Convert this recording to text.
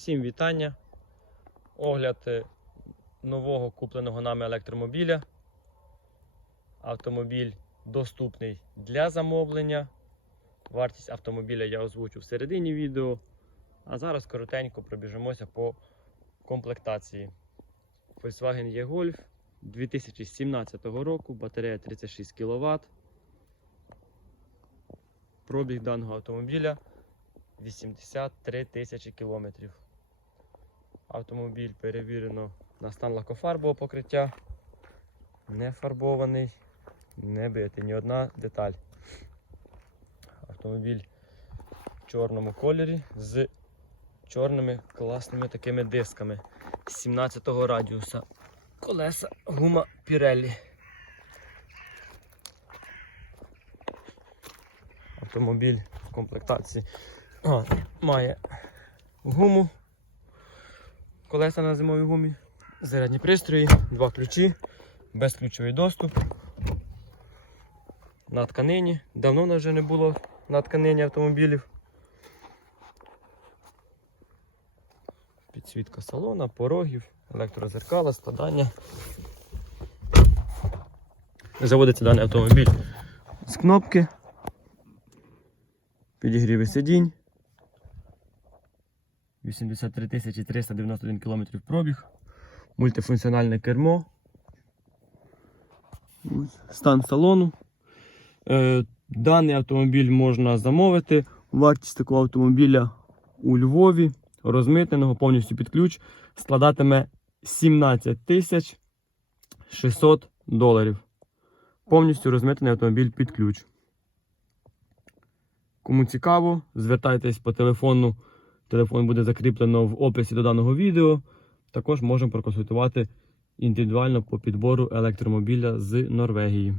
Всім вітання. Огляд е, нового купленого нами електромобіля. Автомобіль доступний для замовлення. Вартість автомобіля я озвучу в середині відео. А зараз коротенько пробіжимося по комплектації. Volkswagen E-Golf 2017 року, батарея 36 кВт. Пробіг даного автомобіля 83 тисячі кілометрів. Автомобіль перевірено на стан лакофарбового покриття. Не фарбований, не битий, ні одна деталь. Автомобіль в чорному кольорі з чорними класними такими дисками 17-го радіуса. Колеса гума Pirelli. Автомобіль в комплектації а, має гуму, колеса на зимовій гумі, зарядні пристрої, два ключі, безключовий доступ. На тканині. Давно нас вже не було на тканині автомобілів. Підсвітка салона, порогів, електрозеркала, складання. Заводиться даний автомобіль з кнопки. Підігріви сидінь. 83 391 км пробіг. Мультифункціональне кермо. Стан салону. Е, Даний автомобіль можна замовити. Вартість такого автомобіля у Львові, розмитненого повністю під ключ, складатиме 17 тисяч 600 доларів. Повністю розмитнений автомобіль під ключ. Кому цікаво, звертайтесь по телефону. Телефон буде закріплено в описі до даного відео. Також можемо проконсультувати індивідуально по підбору електромобіля з Норвегії.